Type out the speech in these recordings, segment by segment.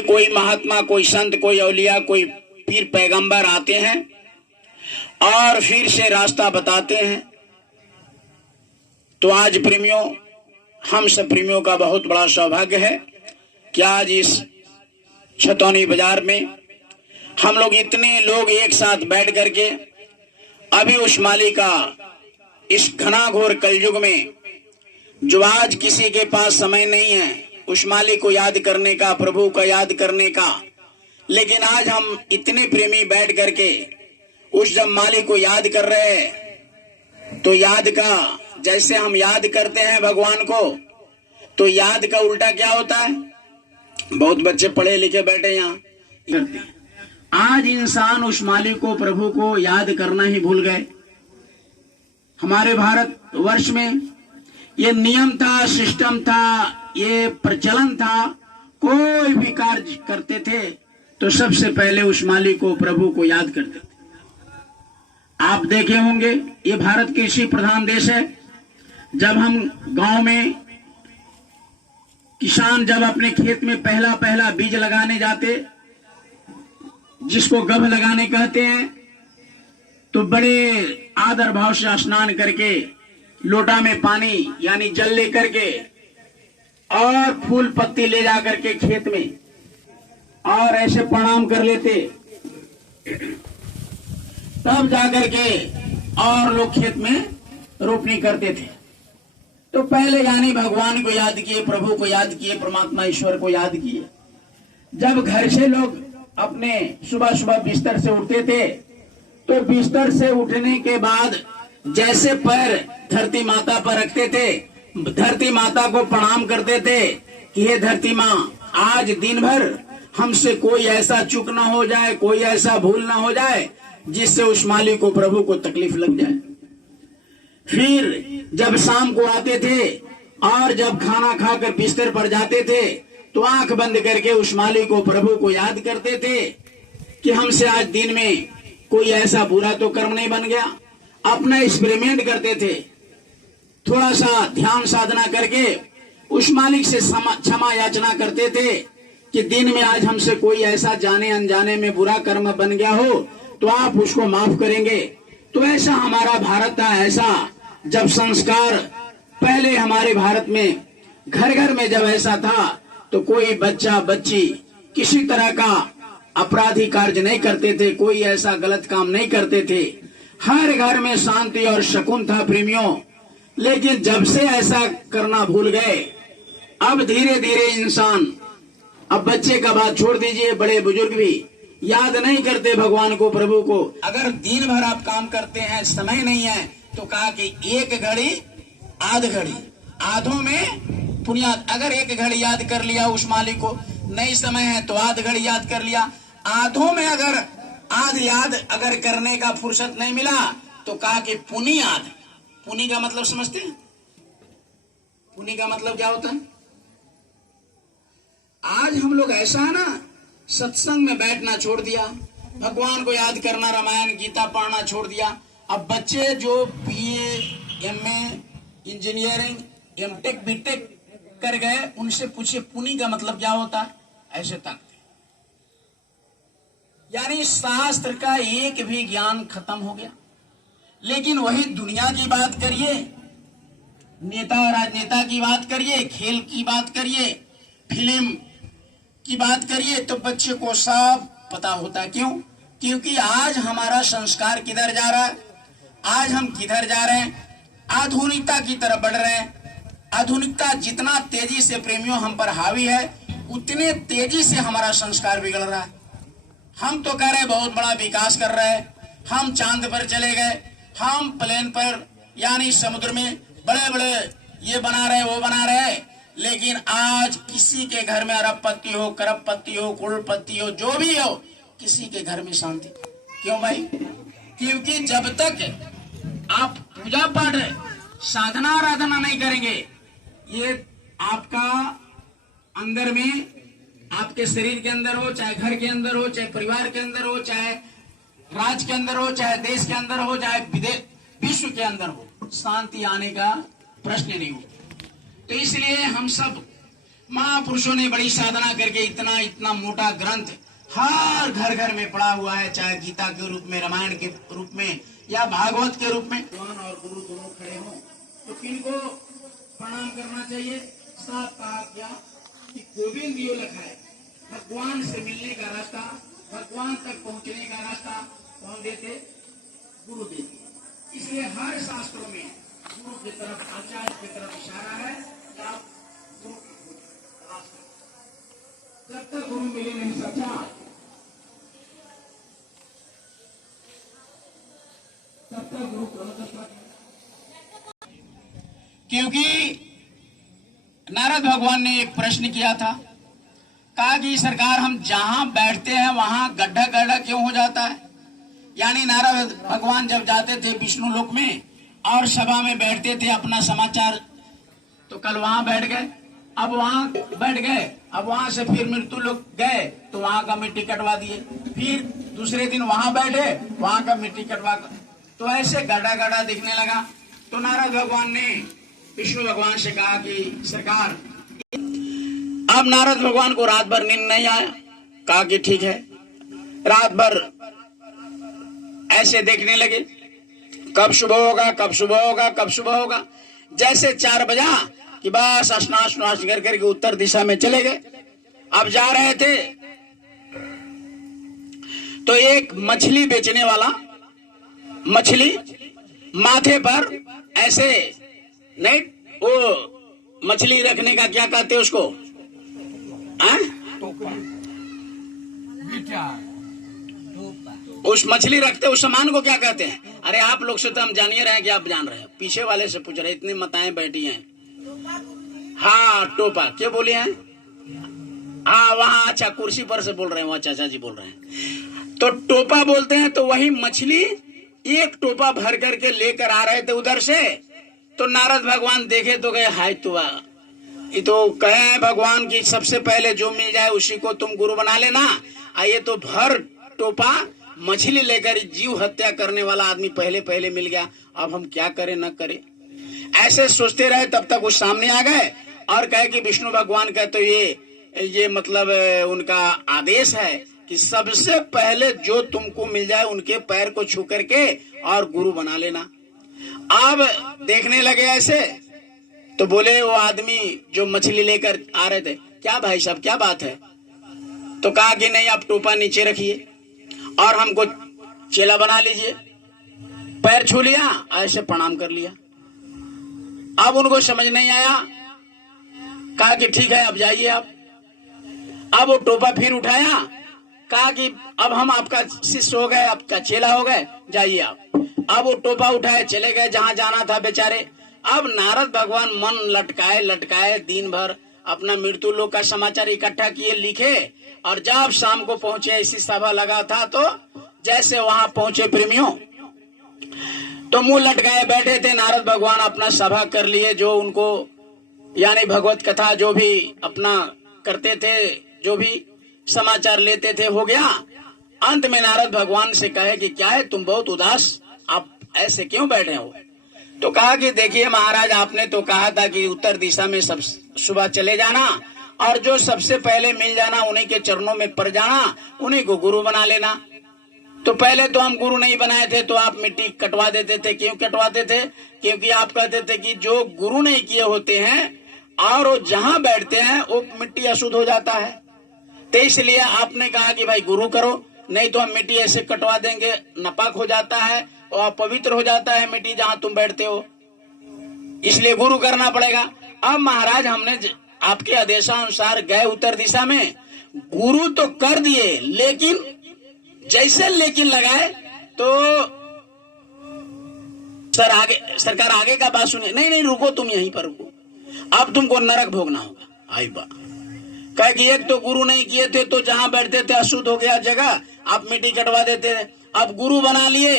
में कोई महात्मा, कोई संत, कोई औलिया, कोई पीर पैगंबर आते हैं और फिर से रास्ता बताते हैं। तो आज प्रेमियों, हम सब प्रेमियों का बहुत बड़ा सौभाग्य है कि आज इस छतौनी बाजार में हम लोग इतने लोग एक साथ बैठ करके अभी उस माली का इस घनाघोर कलयुग में, जो आज किसी के पास समय नहीं है उस माली को याद करने का, प्रभु का याद करने का, लेकिन आज हम इतने प्रेमी बैठ करके उस जब माली को याद कर रहे हैं, तो याद का, जैसे हम याद करते हैं भगवान को, तो याद का उल्टा क्या होता है? बहुत बच्चे पढ़े लिखे बैठे यहाँ, आज इंसान उस माली को, प्रभु को याद करना ही भूल गए। हमारे भारत वर्ष में ये नियम था, सिस्टम था, ये प्रचलन था, कोई भी कार्य करते थे तो सबसे पहले उस माली को, प्रभु को याद करते थे। आप देखे होंगे ये भारत कृषि प्रधान देश है। जब हम गांव में किसान जब अपने खेत में पहला पहला बीज लगाने जाते, जिसको गभ लगाने कहते हैं, तो बड़े आदर भाव से स्नान करके लोटा में पानी यानी जल लेकर के और फूल पत्ती ले जा करके खेत में और ऐसे प्रणाम कर लेते, तब जाकर के और लोग खेत में रोपनी करते थे। तो पहले यानी भगवान को याद किए, प्रभु को याद किए, परमात्मा ईश्वर को याद किए। जब घर से लोग अपने सुबह सुबह बिस्तर से उठते थे, तो बिस्तर से उठने के बाद जैसे पैर धरती माता पर रखते थे, धरती माता को प्रणाम करते थे कि हे धरती माँ, आज दिन भर हमसे कोई ऐसा चूक ना हो जाए, कोई ऐसा भूल ना हो जाए जिससे उस मालिक को, प्रभु को तकलीफ लग जाए। फिर जब शाम को आते थे और जब खाना खाकर बिस्तर पर जाते थे, तो आंख बंद करके उस मालिक को, प्रभु को याद करते थे कि हमसे आज दिन में कोई ऐसा बुरा तो कर्म नहीं बन गया। अपना एक्सपेरिमेंट करते थे, थोड़ा सा ध्यान साधना करके उस मालिक से क्षमा याचना करते थे कि दिन में आज हमसे कोई ऐसा जाने अनजाने में बुरा कर्म बन गया हो तो आप उसको माफ करेंगे। तो ऐसा हमारा भारत था। ऐसा जब संस्कार पहले हमारे भारत में घर घर में जब ऐसा था, तो कोई बच्चा बच्ची किसी तरह का अपराधी कार्य नहीं करते थे, कोई ऐसा गलत काम नहीं करते थे। हर घर में शांति और सुकून था प्रेमियों। लेकिन जब से ऐसा करना भूल गए, अब धीरे धीरे इंसान, अब बच्चे का बात छोड़ दीजिए, बड़े बुजुर्ग भी याद नहीं करते भगवान को, प्रभु को। अगर दिन भर आप काम करते हैं, समय नहीं है, तो कहा कि एक घड़ी आध घड़ी, आधों में पुनियाद। अगर एक घड़ी याद कर लिया उस मालिक को, नहीं समय है तो आध घड़ी याद कर लिया। आधों में अगर आध याद अगर करने का फुर्सत नहीं मिला, तो कहा कि पुनि आध। पुनि का मतलब समझते हैं? पुनि का मतलब क्या होता है? आज हम लोग ऐसा है ना, सत्संग में बैठना छोड़ दिया, भगवान को याद करना, रामायण गीता पढ़ना छोड़ दिया। अब बच्चे जो BA, MA, engineering, MTech, BTech कर गए, उनसे पूछिए पुनि का मतलब क्या होता है, ऐसे ताकते। यानी शास्त्र का एक भी ज्ञान खत्म हो गया। लेकिन वही दुनिया की बात करिए, नेता राजनेता की बात करिए, खेल की बात करिए, फिल्म की बात करिए, तो बच्चे को सब पता होता है। क्यों? क्योंकि आज हमारा संस्कार किधर जा रहा है, आज हम किधर जा रहे हैं, आधुनिकता की तरफ बढ़ रहे हैं। आधुनिकता जितना तेजी से प्रेमियों हम पर हावी है, उतने तेजी से हमारा संस्कार बिगड़ रहा है। हम तो कह रहे बहुत बड़ा विकास कर रहे हैं, हम चांद पर चले गए, हम प्लेन पर यानी समुद्र में बड़े बड़े ये बना रहे, वो बना रहे, लेकिन आज किसी के घर में अरबपति हो, करोड़पति हो, करोड़पति हो, जो भी हो, किसी के घर में शांति। क्यों भाई? क्योंकि जब तक आप पूजा पाठ, साधना आराधना नहीं करेंगे, ये आपका अंदर में, आपके शरीर के अंदर हो, चाहे घर के अंदर हो, चाहे परिवार के अंदर हो, चाहे राज्य के अंदर हो, चाहे देश के अंदर हो, चाहे विदेश विश्व के अंदर हो, शांति आने का प्रश्न नहीं हो। तो इसलिए हम सब महापुरुषों ने बड़ी साधना करके इतना इतना मोटा ग्रंथ हर घर घर में पड़ा हुआ है, चाहे गीता के रूप में, रामायण के रूप में या भागवत के रूप में। भगवान और गुरु दोनों खड़े हों तो किनको प्रणाम करना चाहिए? साफ कहा क्या कि गोविंद यो लिखा है, भगवान से मिलने का रास्ता, भगवान तक पहुंचने का रास्ता कौन देते? गुरु देते। इसलिए हर शास्त्रों में गुरु की तरफ, आचार्य की तरफ इशारा है कि आप गुरु की तलाश करें। जब तक गुरु मिले नहीं सच्चा, तब तक गुरु को, क्योंकि नारद भगवान ने एक प्रश्न किया था, कहा कि सरकार हम जहां बैठते हैं वहां गड्ढा गड्ढा क्यों हो जाता है? यानी नारद भगवान जब जाते थे विष्णु लोक में और सभा में बैठते थे अपना समाचार, तो कल वहां बैठ गए, अब वहां बैठ गए, अब वहां से फिर मृत्यु लोक गए तो वहां का मिट्टी कटवा दिए, फिर दूसरे दिन वहां बैठे, वहां का मिट्टी कटवा, तो ऐसे गड्ढा गड्ढा दिखने लगा। तो नारद भगवान ने विष्णु भगवान से कहा कि सरकार, अब नारद भगवान को रात भर नींद नहीं आया। कहा कि ठीक है, रात भर ऐसे देखने लगे, कब सुबह होगा, कब सुबह होगा, कब सुबह होगा। जैसे 4 बजा कि बस स्नान कर करके उत्तर दिशा में चले गए। अब जा रहे थे तो एक मछली बेचने वाला मछली माथे पर ऐसे नहीं, वो मछली रखने का क्या कहते हैं उसको, उस मछली रखते उस सामान को क्या कहते हैं? अरे आप लोग से तो हम जानिए रहे हैं कि आप जान रहे हैं, पीछे वाले से पूछ रहे, इतनी माताएं बैठी हैं। हाँ, टोपा क्या बोले हैं? हाँ वहाँ, अच्छा कुर्सी पर से बोल रहे हैं, वहाँ चाचा जी बोल रहे हैं। तो टोपा बोलते हैं। तो वही मछली एक टोपा भर करके लेकर आ रहे थे उधर से। तो नारद भगवान देखे तो गए, हाय तुआ, ये तो कहे भगवान की सबसे पहले जो मिल जाए उसी को तुम गुरु बना लेना। ये तो भर टोपा मछली लेकर जीव हत्या करने वाला आदमी पहले पहले मिल गया, अब हम क्या करें न करें। ऐसे सोचते रहे, तब तक वो सामने आ गए और कहे कि विष्णु भगवान का तो ये मतलब उनका आदेश है कि सबसे पहले जो तुमको मिल जाए उनके पैर को छू करके और गुरु बना लेना। अब देखने लगे ऐसे, तो बोले वो आदमी जो मछली लेकर आ रहे थे, क्या भाई साहब क्या बात है? तो कहा कि नहीं, आप टोपा नीचे रखिए और हमको चेला बना लीजिए। पैर छू लिया, ऐसे प्रणाम कर लिया। अब उनको समझ नहीं आया, कहा कि ठीक है अब जाइए आप। अब वो टोपा फिर उठाया, कहा कि अब हम आपका शिष्य हो गए, आपका चेला हो गए, जाइए आप। अब वो टोपा उठाए चले गए जहां जाना था बेचारे। अब नारद भगवान मन लटकाए लटकाए दिन भर अपना मृत्यु लोक का समाचार इकट्ठा किए, लिखे, और जब शाम को पहुंचे, ऐसी सभा लगा था, तो जैसे वहां पहुंचे प्रेमियों, तो मुंह लटकाए बैठे थे। नारद भगवान अपना सभा कर लिए, जो उनको यानी भगवत कथा जो भी अपना करते थे, जो भी समाचार लेते थे, हो गया। अंत में नारद भगवान से कहे कि क्या है, तुम बहुत उदास, आप ऐसे क्यों बैठे हो? तो कहा कि देखिए महाराज, आपने तो कहा था कि उत्तर दिशा में सब सुबह चले जाना और जो सबसे पहले मिल जाना उन्हीं के चरणों में पड़ जाना, उन्हीं को गुरु बना लेना। तो पहले तो हम गुरु नहीं बनाए थे, तो आप मिट्टी कटवा देते थे। क्यों कटवाते थे? क्योंकि आप कहते थे कि जो गुरु नहीं किए होते हैं और वो जहां बैठते हैं वो मिट्टी अशुद्ध हो जाता है। तो इसलिए आपने कहा कि भाई गुरु करो, नहीं तो हम मिट्टी ऐसे कटवा देंगे, नापाक हो जाता है और पवित्र हो जाता है मिट्टी जहां तुम बैठते हो, इसलिए गुरु करना पड़ेगा। अब महाराज हमने आपके आदेशानुसार गए उत्तर दिशा में, गुरु तो कर दिए, लेकिन जैसे लेकिन लगाए तो सरकार आगे का बात सुनिए। नहीं नहीं रुको, तुम यहीं पर रुको, अब तुमको नरक भोगना होगा। आई बा कहे कि एक तो गुरु नहीं किए थे तो जहां बैठते थे अशुद्ध हो गया जगह, आप मिट्टी कटवा देते थे। अब गुरु बना लिए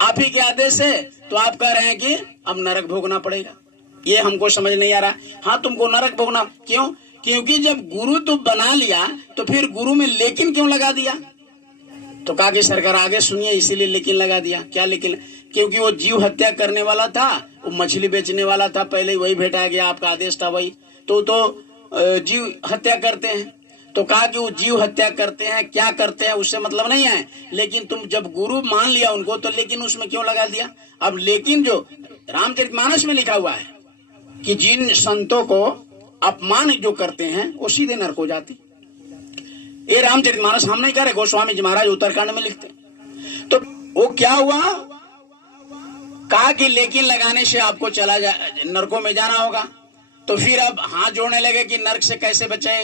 आप ही के आदेश से, तो आप कह रहे हैं कि अब नरक भोगना पड़ेगा। ये हमको समझ नहीं आ रहा। हाँ, तुमको नरक भोगना क्यों? क्योंकि जब गुरु तुम बना लिया तो फिर गुरु में लेकिन क्यों लगा दिया? तो कहा कि सरकार आगे सुनिए, इसीलिए लेकिन लगा दिया। क्या लेकिन? क्योंकि वो जीव हत्या करने वाला था, वो मछली बेचने वाला था, पहले वही भेटा गया, आपका आदेश था वही। तो जीव हत्या करते हैं। तो कहा कि वो जीव हत्या करते हैं, क्या करते हैं उससे मतलब नहीं है, लेकिन तुम जब गुरु मान लिया उनको तो लेकिन उसमें क्यों लगा दिया। अब लेकिन जो रामचरितमानस में लिखा हुआ है कि जिन संतों को अपमान जो करते हैं वो सीधे नरक हो जाते। ये रामचरितमानस हम नहीं करे, गोस्वामी जी महाराज उत्तराखंड में लिखते। तो वो क्या हुआ, कहा कि लेकिन लगाने से आपको चला जा नरकों में जाना होगा। तो फिर अब हाथ जोड़ने लगे कि नरक से कैसे बचे।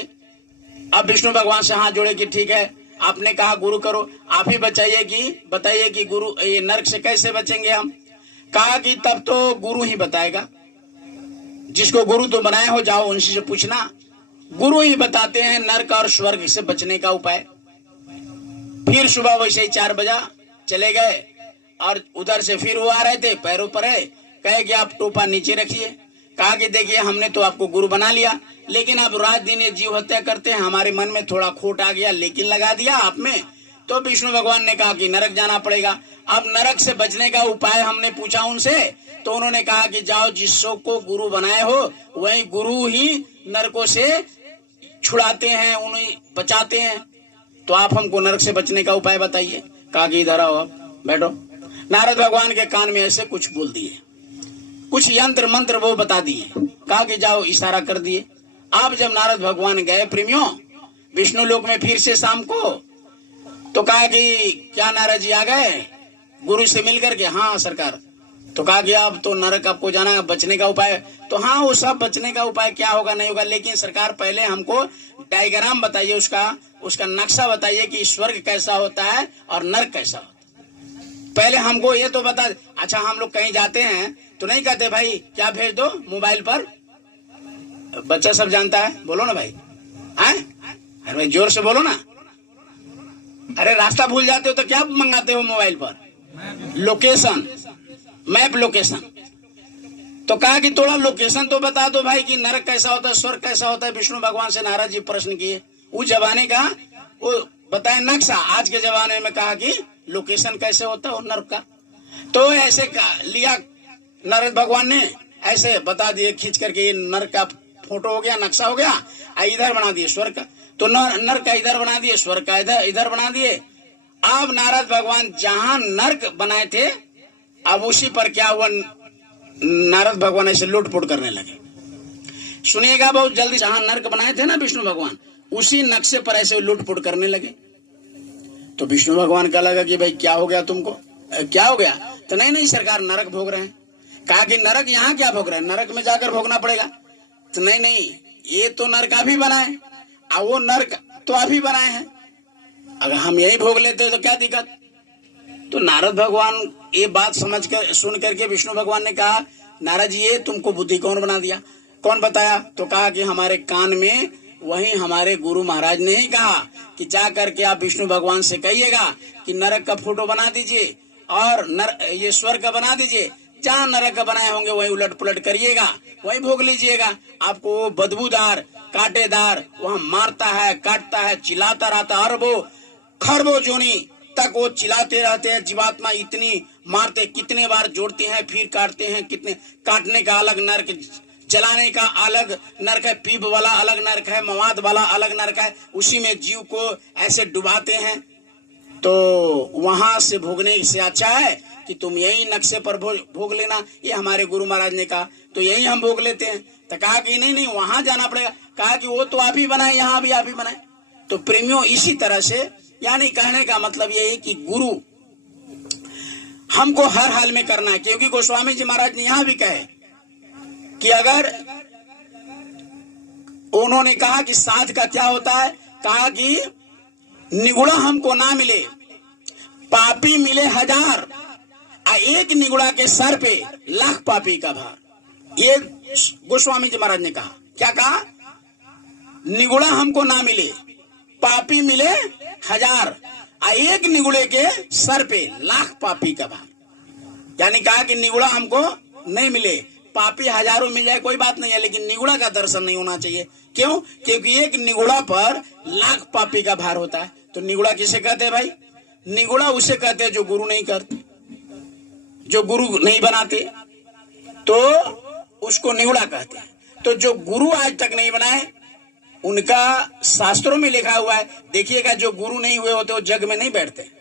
अब विष्णु भगवान से हाथ जोड़े कि ठीक है आपने कहा गुरु करो, आप ही बताइए कि गुरु ये नरक से कैसे बचेंगे हम। कहा कि तब तो गुरु ही बताएगा, जिसको गुरु तो बनाए हो जाओ उनसे से पूछना, गुरु ही बताते हैं नरक और स्वर्ग से बचने का उपाय। फिर सुबह वैसे ही 4 बजा चले गए और उधर से फिर वो आ रहे थे, पैरों पर है, कहे कि आप टोपा नीचे रखिए। कहा कि देखिए हमने तो आपको गुरु बना लिया, लेकिन अब रात दिन ये जीव हत्या करते हैं, हमारे मन में थोड़ा खोट आ गया, लेकिन लगा दिया आप में। तो विष्णु भगवान ने कहा कि नरक जाना पड़ेगा। अब नरक से बचने का उपाय हमने पूछा उनसे, तो उन्होंने कहा कि जाओ जिसको गुरु बनाए हो वही गुरु ही नरकों से छुड़ाते हैं, उन्हें बचाते हैं। तो आप हमको नरक से बचने का उपाय बताइए। कहा कि इधर आओ, आप बैठो। नारद भगवान के कान में ऐसे कुछ बोल दिए, कुछ यंत्र मंत्र वो बता दिए। कहा कि जाओ, इशारा कर दिए। अब जब नारद भगवान गए प्रेमियों विष्णु लोक में फिर से शाम को, तो कहा कि क्या नारद जी आ गए गुरु से मिलकर के। हाँ सरकार। तो कहा कि अब तो नरक आपको जाना है, बचने का उपाय। तो हाँ वो सब बचने का उपाय क्या होगा नहीं होगा, लेकिन सरकार पहले हमको डायग्राम बताइए, उसका नक्शा बताइए कि स्वर्ग कैसा होता है और नरक कैसा होता है। पहले हमको ये तो बता। अच्छा हम लोग कहीं जाते हैं तो नहीं कहते भाई क्या भेज दो मोबाइल पर, बच्चा सब जानता है, बोलो ना भाई। अरे भाई जोर से बोलो ना। अरे रास्ता भूल जाते हो तो क्या मंगाते हो मोबाइल पर, लोकेशन, मैप लोकेशन। तो कहा कि थोड़ा लोकेशन तो बता दो भाई कि नरक कैसा होता है, स्वर्ग कैसा होता है। विष्णु भगवान से नारद जी प्रश्न किए। उस जमाने का वो बताए नक्शा, आज के जमाने में कहा कि लोकेशन कैसे होता है नरक का। तो ऐसे लिया नारद भगवान ने, ऐसे बता दिए खींच करके, ये नरक का फोटो हो गया, नक्शा हो गया। इधर बना दिए स्वर्ग का, तो नरक का इधर बना दिए, स्वर्ग का इधर बना दिए। अब नारद भगवान जहां नरक बनाए थे अब उसी पर क्या हुआ, नारद भगवान ऐसे लूटपुट करने लगे। सुनिएगा बहुत जल्दी, जहां नरक बनाए थे ना विष्णु भगवान उसी नक्शे पर ऐसे लूटपुट करने लगे। तो विष्णु भगवान का लगा कि भाई क्या हो गया तुमको, क्या हो गया। तो नहीं सरकार नरक भोग रहे हैं। कहा कि नरक यहाँ क्या भोग रहे हैं, नरक में जाकर भोगना पड़ेगा। तो नहीं ये तो नरक अभी बनाए, और वो नरक तो अभी बनाए हैं, अगर हम यही भोग लेते तो क्या दिक्कत। तो नारद भगवान ये बात समझ कर सुन करके विष्णु भगवान ने कहा नारद जी ये तुमको बुद्धि कौन बना दिया, कौन बताया। तो कहा कि हमारे कान में वही हमारे गुरु महाराज ने ही कहा कि जा करके आप विष्णु भगवान से कहिएगा कि नरक का फोटो बना दीजिए और ये स्वर्ग का बना दीजिए, जहाँ नरक का बनाए होंगे वही उलट पुलट करिएगा, वही भोग लीजिएगा। आपको बदबूदार कांटेदार वहाँ मारता है, काटता है, चिल्लाता रहता, अरबों खरबों जोनी तक वो चिल्लाते रहते हैं। जीवात्मा इतनी मारते, कितने बार जोड़ते हैं फिर काटते हैं, कितने काटने का अलग नरक, जलाने का अलग नरक है, पीप वाला अलग नरक है, मवाद वाला अलग नरक है, उसी में जीव को ऐसे डुबाते हैं। तो वहां से भोगने से अच्छा है कि तुम यही नक्शे पर भोग लेना, ये हमारे गुरु महाराज ने कहा, तो यही हम भोग लेते हैं। तो कहा कि नहीं वहां जाना पड़ेगा। कहा कि वो तो आप ही बनाए, यहाँ भी आप ही बनाए। तो प्रेमियों इसी तरह से, यानी कहने का मतलब यही कि गुरु हमको हर हाल में करना है, क्योंकि गोस्वामी जी महाराज ने यहाँ भी कहे कि अगर उन्होंने कहा कि साध का क्या होता है, कहा कि निगुड़ा हमको ना मिले, पापी मिले 1000, एक निगुड़ा के सर पे लाख पापी का भार। ये गोस्वामी जी महाराज ने कहा। क्या कहा, निगुड़ा हमको ना मिले, पापी मिले 1000, एक निगुड़े के सर पे लाख पापी का भार। यानी कहा कि निगुड़ा हमको नहीं मिले, पापी हजारों मिल जाए कोई बात नहीं है, लेकिन निगुड़ा का दर्शन नहीं होना चाहिए। क्यों, क्योंकि एक निगुड़ा पर लाख पापी का भार होता है। तो निगुड़ा किसे कहते हैं भाई, निगुड़ा उसे कहते हैं जो गुरु नहीं करते, जो गुरु नहीं बनाते, तो उसको निगुड़ा कहते हैं। तो जो गुरु आज तक नहीं बनाए उनका शास्त्रों में लिखा हुआ है। देखिएगा, जो गुरु नहीं हुए होते वो जग में नहीं बैठते।